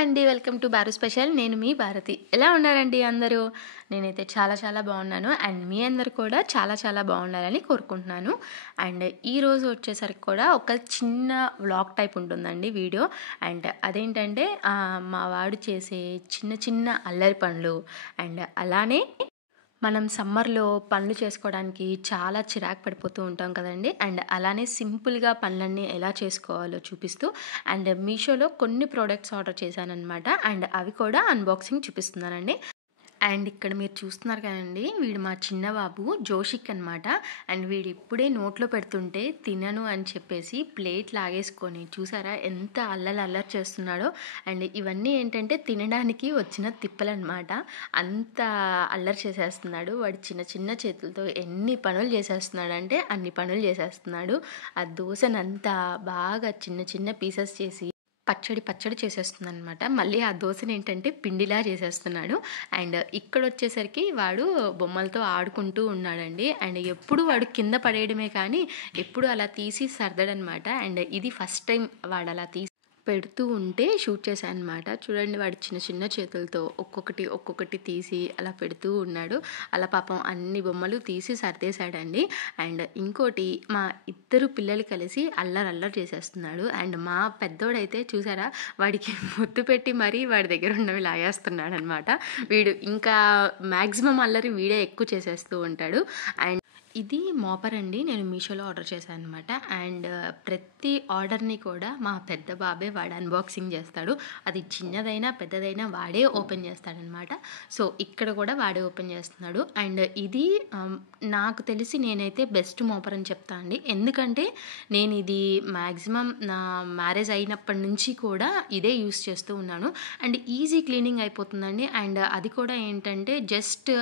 అండి. Welcome to bar special. నేను మీ భారతి. ఎలా ఉన్నారండి అందరూ? నేనైతే చాలా బాగున్నాను. అండ్ మీ అందరూ కూడా చాలా బాగుండాలని కోరుకుంటున్నాను. అండ్ ఈరోజు వచ్చేసరికి కూడా ఒక చిన్న వ్లాగ్ టైప్ ఉంటుందండి వీడియో. అండ్ అదేంటంటే మా వాడు చేసే చిన్న అల్లరి పనులు. అండ్ అలానే మనం సమ్మర్లో పనులు చేసుకోవడానికి చాలా చిరాకు పడిపోతూ ఉంటాం కదండి. అండ్ అలానే సింపుల్గా పనులన్నీ ఎలా చేసుకోవాలో చూపిస్తూ అండ్ మీషోలో కొన్ని ప్రోడక్ట్స్ ఆర్డర్ చేశానన్నమాట. అండ్ అవి కూడా అన్బాక్సింగ్ చూపిస్తున్నానండి. అండ్ ఇక్కడ మీరు చూస్తున్నారు కదండి, వీడు మా చిన్న బాబు జోషిక్ అనమాట. అండ్ వీడు ఇప్పుడే నోట్లో పెడుతుంటే తినను అని చెప్పేసి ప్లేట్ లాగేసుకొని చూసారా ఎంత అల్లరి చేస్తున్నాడో. అండ్ ఇవన్నీ ఏంటంటే తినడానికి వచ్చిన తిప్పలన్నమాట. అంత అల్లరి చేసేస్తున్నాడు వాడు. చిన్న చేతులతో ఎన్ని పనులు చేసేస్తున్నాడంటే అన్ని పనులు చేసేస్తున్నాడు. ఆ దోశనంతా బాగా చిన్న పీసెస్ చేసి పచ్చడి చేసేస్తుంది అనమాట. మళ్ళీ ఆ దోశని ఏంటంటే పిండిలా చేసేస్తున్నాడు. అండ్ ఇక్కడ వచ్చేసరికి వాడు బొమ్మలతో ఆడుకుంటూ ఉన్నాడండి. అండ్ ఎప్పుడు వాడు కింద పడేయడమే కానీ ఎప్పుడు అలా తీసి సర్దడనమాట. అండ్ ఇది ఫస్ట్ టైం వాడు అలా తీసి పెడుతూ ఉంటే షూట్ చేశాను అనమాట. చూడండి వాడు చిన్న చేతులతో ఒక్కొక్కటి తీసి అలా పెడుతూ ఉన్నాడు. అలా పాపం అన్ని బొమ్మలు తీసి సర్దేశాడండి. అండ్ ఇంకోటి మా ఇద్దరు పిల్లలు కలిసి అల్లరి చేసేస్తున్నాడు. అండ్ మా పెద్దోడైతే చూసారా వాడికి ముద్దు పెట్టి మరీ వాడి దగ్గర ఉన్నవి లాగేస్తున్నాడు అనమాట. వీడు ఇంకా మ్యాక్సిమం అల్లరి వీడే ఎక్కువ చేసేస్తూ ఉంటాడు. అండ్ ఇది మాపర్ అండి, నేను మీషోలో ఆర్డర్ చేశాను అనమాట. అండ్ ప్రతి ఆర్డర్ని కూడా మా పెద్ద బాబే వాడు అన్బాక్సింగ్ చేస్తాడు. అది చిన్నదైనా పెద్దదైనా వాడే ఓపెన్ చేస్తాడనమాట. సో ఇక్కడ కూడా వాడే ఓపెన్ చేస్తున్నాడు. అండ్ ఇది నాకు తెలిసి నేనైతే బెస్ట్ మాపర్ అని చెప్తా అండి. ఎందుకంటే నేను ఇది మ్యాక్సిమం నా మ్యారేజ్ అయినప్పటి నుంచి కూడా ఇదే యూస్ చేస్తూ ఉన్నాను. అండ్ ఈజీ క్లీనింగ్ అయిపోతుందండి. అండ్ అది కూడా ఏంటంటే జస్ట్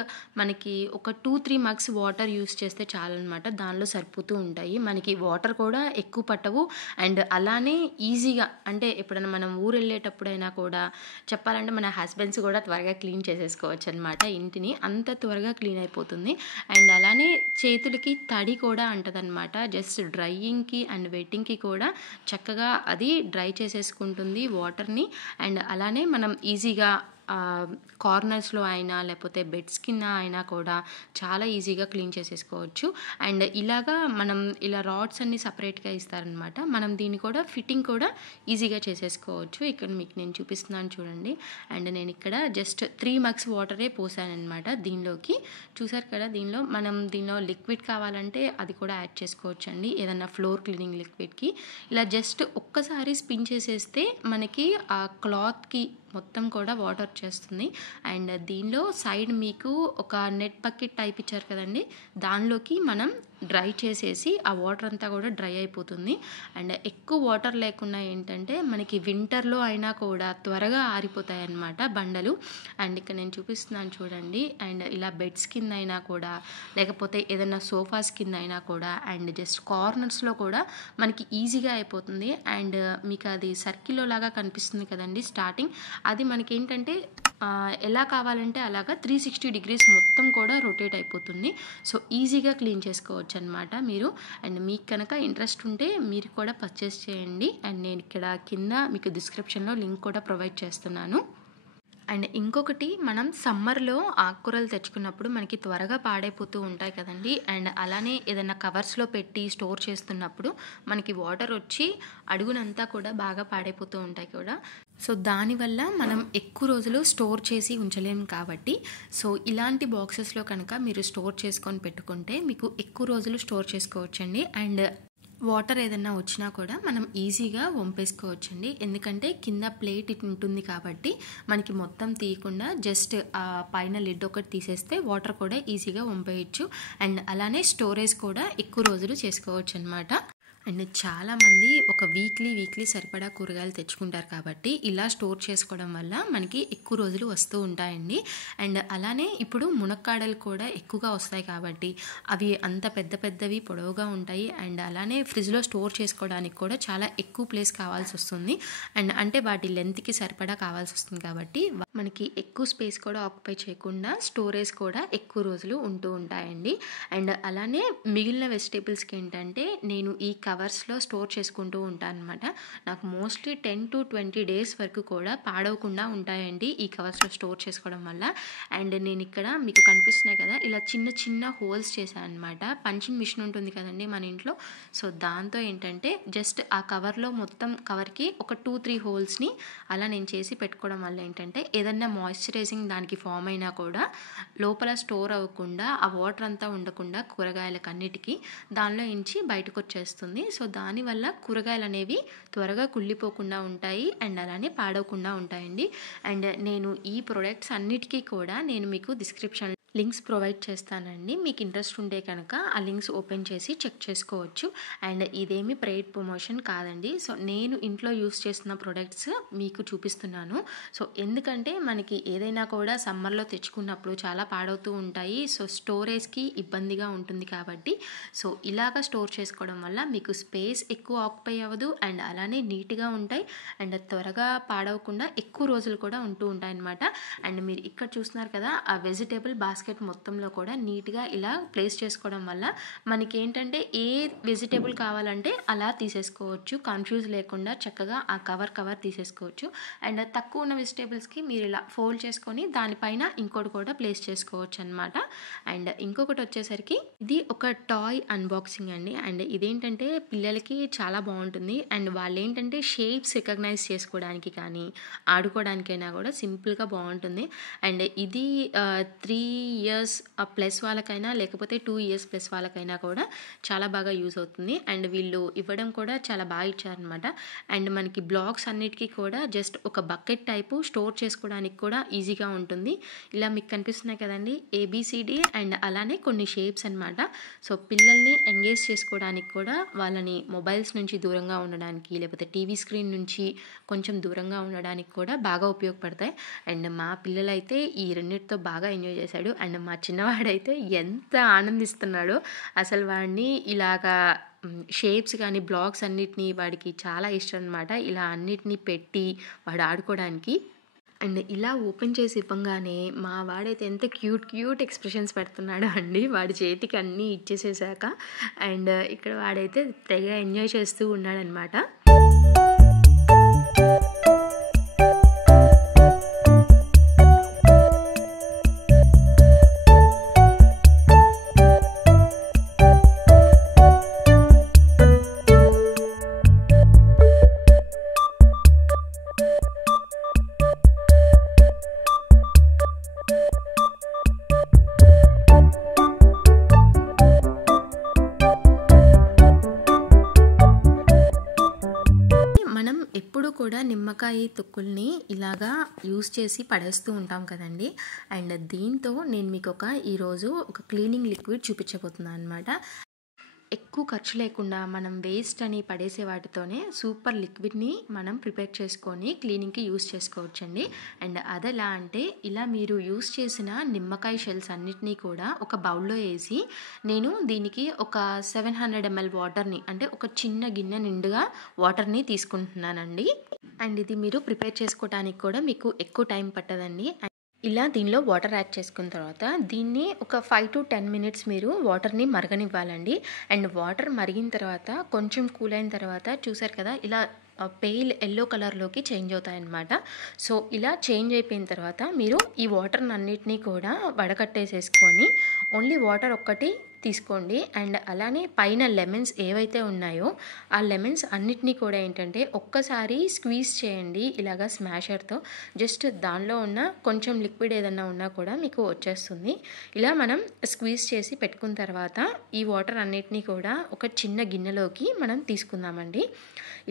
మనకి ఒక 2-3 మగ్స్ వాటర్ యూస్ చేస్తే చాలన్నమాట. దానిలో సరిపోతూ ఉంటాయి. మనకి వాటర్ కూడా ఎక్కువ పట్టవు. అండ్ అలానే ఈజీగా అంటే ఎప్పుడైనా మనం ఊరు వెళ్ళేటప్పుడైనా కూడా చెప్పాలంటే మన హస్బెండ్స్ కూడా త్వరగా క్లీన్ చేసేసుకోవచ్చు అనమాట. ఇంటిని అంత త్వరగా క్లీన్ అయిపోతుంది. అండ్ అలానే చేతులకి తడి కూడా అంటదనమాట. జస్ట్ డ్రైయింగ్కి అండ్ వెట్టింగ్కి కూడా చక్కగా అది డ్రై చేసేసుకుంటుంది వాటర్ని. అండ్ అలానే మనం ఈజీగా కార్నర్స్లో అయినా లేకపోతే బెడ్స్ కింద అయినా కూడా చాలా ఈజీగా క్లీన్ చేసేసుకోవచ్చు. అండ్ ఇలాగా మనం ఇలా రాడ్స్ అన్ని సపరేట్గా ఇస్తారనమాట. మనం దీన్ని కూడా ఫిట్టింగ్ కూడా ఈజీగా చేసేసుకోవచ్చు. ఇక్కడ మీకు నేను చూపిస్తున్నాను చూడండి. అండ్ నేను ఇక్కడ జస్ట్ 3 మగ్స్ వాటరే పోసానమాట దీనిలోకి. చూసారు కదా, దీనిలో లిక్విడ్ కావాలంటే అది కూడా యాడ్ చేసుకోవచ్చు అండి, ఏదన్నా ఫ్లోర్ క్లీనింగ్ లిక్విడ్కి. ఇలా జస్ట్ ఒక్కసారి స్పిన్ చేసేస్తే మనకి ఆ క్లాత్కి మొత్తం కూడా వాటర్ చేస్తుంది. అండ్ దీనిలో సైడ్ మీకు ఒక నెట్ బకెట్ టైప్ ఇచ్చారు కదండి, దానిలోకి మనం డ్రై చేసేసి ఆ వాటర్ అంతా కూడా డ్రై అయిపోతుంది. అండ్ ఎక్కువ వాటర్ లేకుండా ఏంటంటే మనకి వింటర్లో అయినా కూడా త్వరగా ఆరిపోతాయి అన్నమాట బండలు. అండ్ ఇక్కడ నేను చూపిస్తున్నాను చూడండి. అండ్ ఇలా బెడ్స్ కింద అయినా కూడా లేకపోతే ఏదైనా సోఫాస్ కింద అయినా కూడా అండ్ జస్ట్ కార్నర్స్లో కూడా మనకి ఈజీగా అయిపోతుంది. అండ్ మీకు అది సర్కిల్లో లాగా కనిపిస్తుంది కదండి స్టార్టింగ్, అది మనకి ఏంటంటే ఎలా కావాలంటే అలాగా 360 డిగ్రీస్ మొత్తం కూడా రొటేట్ అయిపోతుంది. సో ఈజీగా క్లీన్ చేసుకోవచ్చు అనమాట మీరు. అండ్ మీకు కనుక ఇంట్రెస్ట్ ఉంటే మీరు కూడా పర్చేస్ చేయండి. అండ్ నేను ఇక్కడ కింద మీకు డిస్క్రిప్షన్లో లింక్ కూడా ప్రొవైడ్ చేస్తున్నాను. అండ్ ఇంకొకటి, మనం సమ్మర్లో ఆకుకూరలు తెచ్చుకున్నప్పుడు మనకి త్వరగా పాడైపోతూ ఉంటాయి కదండి. అండ్ అలానే ఏదైనా కవర్స్లో పెట్టి స్టోర్ చేస్తున్నప్పుడు మనకి వాటర్ వచ్చి అడుగునంతా కూడా బాగా పాడైపోతూ ఉంటాయి కూడా. సో దానివల్ల మనం ఎక్కువ రోజులు స్టోర్ చేసి ఉంచలేము కాబట్టి సో ఇలాంటి బాక్సెస్లో కనుక మీరు స్టోర్ చేసుకొని పెట్టుకుంటే మీకు ఎక్కువ రోజులు స్టోర్ చేసుకోవచ్చండి. అండ్ వాటర్ ఏదైనా వచ్చినా కూడా మనం ఈజీగా వంపేసుకోవచ్చండి. ఎందుకంటే కింద ప్లేట్ ఉంటుంది కాబట్టి మనకి మొత్తం తీయకుండా జస్ట్ ఆ పైన లిడ్ ఒకటి తీసేస్తే వాటర్ కూడా ఈజీగా వంపేయచ్చు. అండ్ అలానే స్టోరేజ్ కూడా ఎక్కువ రోజులు చేసుకోవచ్చు అనమాట. అండ్ చాలామంది ఒక వీక్లీ సరిపడా కూరగాయలు తెచ్చుకుంటారు కాబట్టి ఇలా స్టోర్ చేసుకోవడం వల్ల మనకి ఎక్కువ రోజులు వస్తూ ఉంటాయండి. అండ్ అలానే ఇప్పుడు మునక్కాడలు కూడా ఎక్కువగా వస్తాయి కాబట్టి అవి అంత పెద్దవి పొడవుగా ఉంటాయి. అండ్ అలానే ఫ్రిడ్జ్లో స్టోర్ చేసుకోవడానికి కూడా చాలా ఎక్కువ ప్లేస్ కావాల్సి వస్తుంది. అండ్ అంటే వాటి లెంత్కి సరిపడా కావాల్సి వస్తుంది కాబట్టి మనకి ఎక్కువ స్పేస్ కూడా ఆక్యుపై చేయకుండా స్టోరేజ్ కూడా ఎక్కువ రోజులు ఉంటూ ఉంటాయండి. అండ్ అలానే మిగిలిన వెజిటేబుల్స్కి ఏంటంటే నేను ఈ కవర్స్లో స్టోర్ చేసుకుంటూ ఉంటాను అనమాట. నాకు మోస్ట్లీ 10 to 20 డేస్ వరకు కూడా పాడవకుండా ఉంటాయండి ఈ కవర్స్లో స్టోర్ చేసుకోవడం వల్ల. అండ్ నేను ఇక్కడ మీకు కనిపిస్తున్నాయి కదా, ఇలా చిన్న చిన్న హోల్స్ చేశాను అనమాట. పంచింగ్ మిషన్ ఉంటుంది కదండి మన ఇంట్లో, సో దాంతో ఏంటంటే జస్ట్ ఆ కవర్లో మొత్తం కవర్కి ఒక 2-3 హోల్స్ని అలా నేను చేసి పెట్టుకోవడం వల్ల ఏంటంటే ఏదన్నా మాయిశ్చరైజింగ్ దానికి ఫామ్ అయినా కూడా లోపల స్టోర్ అవ్వకుండా, ఆ వాటర్ అంతా ఉండకుండా కూరగాయలకు అన్నిటికీ దానిలో ఇంచి బయటకు వచ్చేస్తుంది. సో దానివల్ల కూరగాయలు అనేవి త్వరగా కుళ్ళిపోకుండా ఉంటాయి అండ్ అలానే పాడవకుండా ఉంటాయండి. అండ్ నేను ఈ ప్రొడక్ట్స్ అన్నిటికీ కూడా నేను మీకు డిస్క్రిప్షన్ లింక్స్ ప్రొవైడ్ చేస్తానండి. మీకు ఇంట్రెస్ట్ ఉంటే కనుక ఆ లింక్స్ ఓపెన్ చేసి చెక్ చేసుకోవచ్చు. అండ్ ఇదేమి పెయిడ్ ప్రమోషన్ కాదండి. సో నేను ఇంట్లో యూస్ చేస్తున్న ప్రొడక్ట్స్ మీకు చూపిస్తున్నాను. సో ఎందుకంటే మనకి ఏదైనా కూడా సమ్మర్లో తెచ్చుకున్నప్పుడు చాలా పాడవుతూ ఉంటాయి. సో స్టోరేజ్కి ఇబ్బందిగా ఉంటుంది కాబట్టి సో ఇలాగా స్టోర్ చేసుకోవడం వల్ల మీకు స్పేస్ ఎక్కువ ఆక్యుపై అవ్వదు అండ్ అలానే నీట్గా ఉంటాయి అండ్ త్వరగా పాడవకుండా ఎక్కువ రోజులు కూడా ఉంటూ ఉంటాయి అన్నమాట. అండ్ మీరు ఇక్కడ చూస్తున్నారు కదా, ఆ వెజిటేబుల్ బాస్కెట్ మొత్తంలో కూడా నీట్గా ఇలా ప్లేస్ చేసుకోవడం వల్ల మనకి ఏంటంటే ఏ వెజిటేబుల్ కావాలంటే అలా తీసేసుకోవచ్చు, కన్ఫ్యూజ్ లేకుండా చక్కగా ఆ కవర్ తీసేసుకోవచ్చు. అండ్ తక్కువ ఉన్న వెజిటేబుల్స్కి మీరు ఇలా ఫోల్డ్ చేసుకొని దానిపైన ఇంకోటి కూడా ప్లేస్ చేసుకోవచ్చు అనమాట. అండ్ ఇంకొకటి వచ్చేసరికి ఇది ఒక టాయ్ అన్బాక్సింగ్ అండి. అండ్ ఇదేంటంటే పిల్లలకి చాలా బాగుంటుంది అండ్ వాళ్ళు ఏంటంటే షేప్స్ రికగ్నైజ్ చేసుకోవడానికి కానీ ఆడుకోవడానికైనా కూడా సింపుల్గా బాగుంటుంది. అండ్ ఇది 3 years ప్లస్ వాళ్ళకైనా లేకపోతే 2 years ప్లస్ వాళ్ళకైనా కూడా చాలా బాగా యూజ్ అవుతుంది. అండ్ వీళ్ళు ఇవ్వడం కూడా చాలా బాగా ఇచ్చారనమాట. అండ్ మనకి బ్లాక్స్ అన్నిటికీ కూడా జస్ట్ ఒక బకెట్ టైపు స్టోర్ చేసుకోవడానికి కూడా ఈజీగా ఉంటుంది. ఇలా మీకు కనిపిస్తున్నాయి కదండి, ABCD అండ్ అలానే కొన్ని షేప్స్ అనమాట. సో పిల్లల్ని ఎంగేజ్ చేసుకోవడానికి కూడా, వాళ్ళని మొబైల్స్ నుంచి దూరంగా ఉండడానికి లేకపోతే టీవీ స్క్రీన్ నుంచి కొంచెం దూరంగా ఉండడానికి కూడా బాగా ఉపయోగపడతాయి. అండ్ మా పిల్లలైతే ఈ రెండింటితో బాగా ఎంజాయ్ చేశాడు. అండ్ మా చిన్నవాడైతే ఎంత ఆనందిస్తున్నాడో అసలు, వాడిని ఇలాగా షేప్స్ కానీ బ్లాక్స్ అన్నిటినీ వాడికి చాలా ఇష్టం అనమాట. ఇలా అన్నిటినీ పెట్టి వాడు ఆడుకోవడానికి. అండ్ ఇలా ఓపెన్ చేసి ఇవ్వగానే మా వాడైతే ఎంత క్యూట్ ఎక్స్ప్రెషన్స్ పెడుతున్నాడో అండి వాడి చేతికి అన్నీ ఇచ్చేసేసాక. అండ్ ఇక్కడ వాడైతే తెగ ఎంజాయ్ చేస్తూ ఉన్నాడనమాట. ఎప్పుడు కూడా నిమ్మకాయ తొక్కుల్ని ఇలాగా యూస్ చేసి పడేస్తూ ఉంటాం కదండి. అండ్ దీంతో నేను మీకు ఈరోజు ఒక క్లీనింగ్ లిక్విడ్ చూపించబోతున్నాను అనమాట. ఎక్కువ ఖర్చు లేకుండా మనం వేస్ట్ అని పడేసే వాటితోనే సూపర్ లిక్విడ్ని మనం ప్రిపేర్ చేసుకొని క్లీనింగ్కి యూస్ చేసుకోవచ్చండి. అండ్ అదెలా అంటే, ఇలా మీరు యూస్ చేసిన నిమ్మకాయ షెల్స్ అన్నిటినీ కూడా ఒక బౌల్లో వేసి, నేను దీనికి ఒక 700 ml వాటర్ని, అంటే ఒక చిన్న గిన్నె నిండుగా వాటర్ని తీసుకుంటున్నానండి. అండ్ ఇది మీరు ప్రిపేర్ చేసుకోవడానికి కూడా మీకు ఎక్కువ టైం పట్టదండి. ఇలా దీనిలో వాటర్ యాడ్ చేసుకున్న తర్వాత దీన్ని ఒక 5 to 10 minutes మీరు వాటర్ని మరగనివ్వాలండి. అండ్ వాటర్ మరిగిన తర్వాత కొంచెం కూల్ అయిన తర్వాత చూసారు కదా, ఇలా పేల్ ఎల్లో కలర్లోకి చేంజ్ అవుతాయన్నమాట. సో ఇలా చేంజ్ అయిపోయిన తర్వాత మీరు ఈ వాటర్ అన్నిటినీ కూడా వడకట్టేసేసుకొని ఓన్లీ వాటర్ ఒక్కటి తీసుకోండి. అండ్ అలానే పైన లెమన్స్ ఏవైతే ఉన్నాయో ఆ లెమన్స్ అన్నిటినీ కూడా ఏంటంటే ఒక్కసారి స్క్వీజ్ చేయండి ఇలాగా స్మాషర్తో. జస్ట్ దానిలో ఉన్న కొంచెం లిక్విడ్ ఏదన్నా ఉన్నా కూడా మీకు వచ్చేస్తుంది. ఇలా మనం స్క్వీజ్ చేసి పెట్టుకున్న తర్వాత ఈ వాటర్ అన్నిటినీ కూడా ఒక చిన్న గిన్నెలోకి మనం తీసుకుందామండి.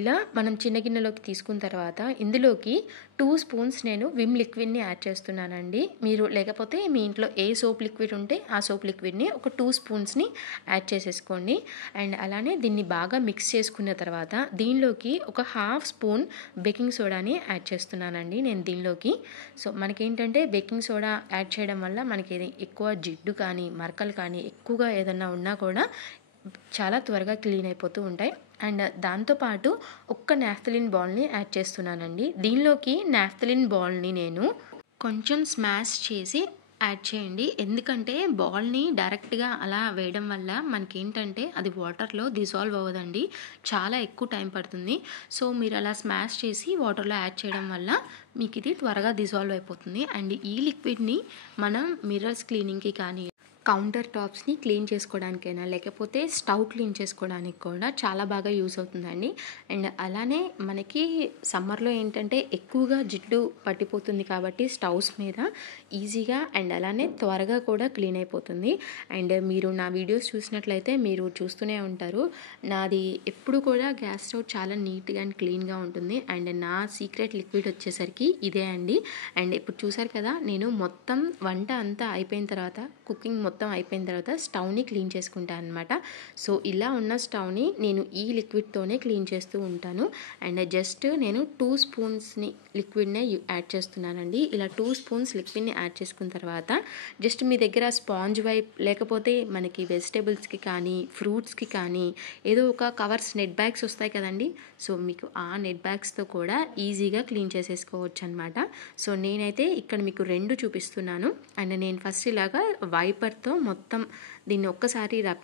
ఇలా మనం చిన్న గిన్నెలోకి తీసుకున్న తర్వాత ఇందులోకి 2 spoons నేను విమ్ లిక్విడ్ని యాడ్ చేస్తున్నానండి. మీరు లేకపోతే మీ ఇంట్లో ఏ సోప్ లిక్విడ్ ఉంటే ఆ సోప్ లిక్విడ్ని ఒక 2 spoonsని యాడ్ చేసేసుకోండి. అండ్ అలానే దీన్ని బాగా మిక్స్ చేసుకున్న తర్వాత దీనిలోకి ఒక 1/2 spoon బేకింగ్ సోడాని యాడ్ చేస్తున్నానండి నేను దీనిలోకి. సో మనకేంటంటే బేకింగ్ సోడా యాడ్ చేయడం వల్ల మనకి ఎక్కువ జిడ్డు కానీ మరకలు కానీ ఎక్కువగా ఏదన్నా ఉన్నా కూడా చాలా త్వరగా క్లీన్ అయిపోతూ ఉంటాయి. అండ్ దాంతోపాటు ఒక్క నాఫ్థలిన్ బాల్ని యాడ్ చేస్తున్నానండి. దీనిలోకి నాఫ్థలిన్ బాల్ని నేను కొంచెం స్మాష్ చేసి యాడ్ చేయండి. ఎందుకంటే బాల్‌ని డైరెక్ట్‌గా అలా వేయడం వల్ల మనకేంటంటే అది వాటర్‌లో డిజాల్వ్ అవ్వదండి. చాలా ఎక్కువ టైం పడుతుంది. సో, మీరు అలా స్మాష్ చేసి వాటర్‌లో యాడ్ చేయడం వల్ల మీకిది త్వరగా డిజాల్వ్ అయిపోతుంది. అండ్ ఈ లిక్విడ్‌ని మనం మిర్రర్స్ క్లీనింగ్‌కి కానీ, కౌంటర్ టాప్స్‌ని క్లీన్ చేసుకోవడానికైనా, లేకపోతే స్టవ్ క్లీన్ చేసుకోవడానికి కూడా చాలా బాగా యూజ్ అవుతుందండి. అండ్ అలానే మనకి సమ్మర్‌లో ఏంటంటే ఎక్కువగా జిడ్డు పట్టిపోతుంది కాబట్టి స్టవ్స్ మీద ఈజీగా అండ్ అలానే త్వరగా కూడా క్లీన్ అయిపోతుంది. అండ్ మీరు నా వీడియోస్ చూసినట్లయితే మీరు చూస్తూనే ఉంటారు. నాది ఎప్పుడు కూడా గ్యాస్ స్టవ్ చాలా నీట్‌గా అండ్ క్లీన్‌గా ఉంటుంది. అండ్ నా సీక్రెట్ లిక్విడ్ వచ్చేసరికి ఇదే అండి. అండ్ ఇప్పుడు చూసారు కదా, నేను మొత్తం వంట అంతా అయిపోయిన తర్వాత, కుకింగ్ మొత్తం అయిపోయిన తర్వాత స్టవ్ని క్లీన్ చేసుకుంటాను అనమాట. సో ఇలా ఉన్న స్టవ్ని నేను ఈ లిక్విడ్తోనే క్లీన్ చేస్తూ ఉంటాను. అండ్ జస్ట్ నేను 2 స్పూన్స్ని లిక్విడ్నే యాడ్ చేస్తున్నానండి. ఇలా 2 స్పూన్స్ లిక్విడ్ని యాడ్ చేసుకున్న తర్వాత జస్ట్ మీ దగ్గర స్పాంజ్ వైప్ లేకపోతే మనకి వెజిటేబుల్స్కి కానీ, ఫ్రూట్స్కి కానీ ఏదో ఒక కవర్స్, నెట్ బ్యాగ్స్ వస్తాయి కదండి. సో మీకు ఆ నెట్ బ్యాగ్స్తో కూడా ఈజీగా క్లీన్ చేసేసుకోవచ్చు అనమాట. సో నేనైతే ఇక్కడ మీకు 2 చూపిస్తున్నాను. అండ్ నేను ఫస్ట్ ఇలాగా వైపర్తో మొత్తం దీన్ని ఒక్కసారి రబ్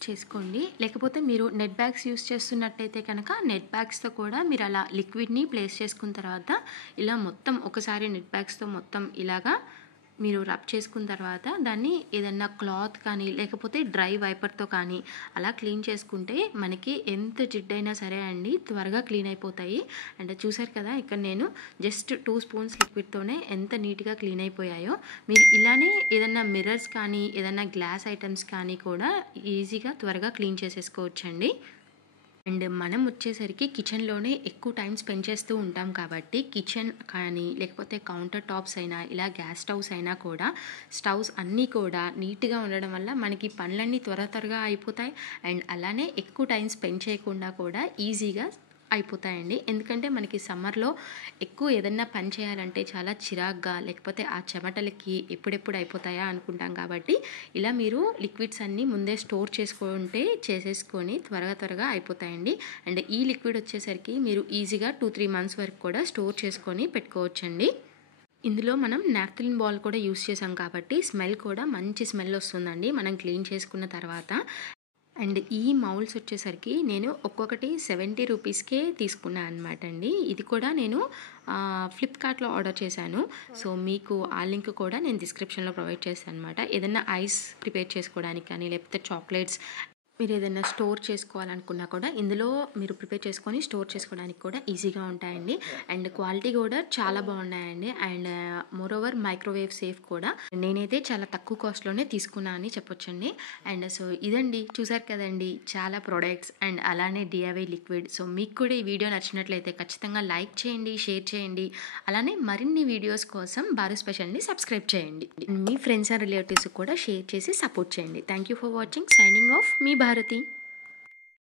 చేసుకోండి. లేకపోతే మీరు నెట్ బ్యాగ్స్ యూస్ చేస్తున్నట్టయితే కనుక నెట్ బ్యాగ్స్తో కూడా మీరు అలా లిక్విడ్ని ప్లేస్ చేసుకున్న తర్వాత ఇలా మొత్తం ఒకసారి నెట్ బ్యాగ్స్తో మొత్తం ఇలాగా మీరు రబ్ చేసుకున్న తర్వాత దాన్ని ఏదన్నా క్లాత్ కానీ లేకపోతే డ్రై వైపర్తో కానీ అలా క్లీన్ చేసుకుంటే మనకి ఎంత జిడ్డైనా సరే అండి త్వరగా క్లీన్ అయిపోతాయి. అండ్ చూసారు కదా, ఇక్కడ నేను జస్ట్ 2 స్పూన్స్ లిక్విడ్తోనే ఎంత నీట్గా క్లీన్ అయిపోయాయో. మీరు ఇలానే ఏదన్నా మిర్రర్స్ కానీ ఏదన్నా గ్లాస్ ఐటమ్స్ కానీ కూడా ఈజీగా త్వరగా క్లీన్ చేసేసుకోవచ్చండి. అండ్ మనం వచ్చేసరికి కిచెన్లోనే ఎక్కువ టైం స్పెండ్ చేస్తూ ఉంటాం కాబట్టి కిచెన్ కానీ లేకపోతే కౌంటర్ టాప్స్ అయినా ఇలా గ్యాస్ స్టవ్స్ అయినా కూడా స్టవ్స్ అన్నీ కూడా నీట్గా ఉండడం వల్ల మనకి పనులన్నీ త్వరగా అయిపోతాయి. అండ్ అలానే ఎక్కువ టైం స్పెండ్ చేయకుండా కూడా ఈజీగా అయిపోతాయండి. ఎందుకంటే మనకి సమ్మర్లో ఎక్కువ ఏదన్నా పని చేయాలంటే చాలా చిరాగ్గా, లేకపోతే ఆ చెమటలకి ఎప్పుడెప్పుడు అయిపోతాయా అనుకుంటాం కాబట్టి ఇలా మీరు లిక్విడ్స్ అన్నీ ముందే స్టోర్ చేసుకుంటే చేసేసుకొని త్వరగా అయిపోతాయండి. అండ్ ఈ లిక్విడ్ వచ్చేసరికి మీరు ఈజీగా 2-3 మంత్స్ వరకు కూడా స్టోర్ చేసుకొని పెట్టుకోవచ్చండి. ఇందులో మనం నాప్థలిన్ బాల్ కూడా యూస్ చేసాం కాబట్టి స్మెల్ కూడా మంచి స్మెల్ వస్తుందండి మనం క్లీన్ చేసుకున్న తర్వాత. అండ్ ఈ మౌల్స్ వచ్చేసరికి నేను ఒక్కొక్కటి 70 రూపీస్కే తీసుకున్నాను అనమాట అండి. ఇది కూడా నేను ఫ్లిప్కార్ట్లో ఆర్డర్ చేశాను. సో మీకు ఆ లింక్ కూడా నేను డిస్క్రిప్షన్లో ప్రొవైడ్ చేస్తాను అనమాట. ఏదైనా ఐస్ ప్రిపేర్ చేసుకోవడానికి కానీ లేకపోతే చాక్లెట్స్ మీరు ఏదైనా స్టోర్ చేసుకోవాలనుకున్నా కూడా ఇందులో మీరు ప్రిపేర్ చేసుకొని స్టోర్ చేసుకోవడానికి కూడా ఈజీగా ఉంటాయండి. అండ్ క్వాలిటీ కూడా చాలా బాగున్నాయండి. అండ్ మోరోవర్ మైక్రోవేవ్ సేఫ్ కూడా. నేనైతే చాలా తక్కువ కాస్ట్లోనే తీసుకున్నా అని చెప్పొచ్చండి. అండ్ సో ఇదండి, చూసారు కదండి చాలా ప్రొడక్ట్స్ అండ్ అలానే డిఐవై లిక్విడ్. సో మీకు కూడా ఈ వీడియో నచ్చినట్లయితే ఖచ్చితంగా లైక్ చేయండి, షేర్ చేయండి. అలానే మరిన్ని వీడియోస్ కోసం బారు స్పెషల్ని సబ్స్క్రైబ్ చేయండి. మీ ఫ్రెండ్స్ అండ్ రిలేటివ్స్ కూడా షేర్ చేసి సపోర్ట్ చేయండి. Thank you for watching. Signing off మీ భారతి.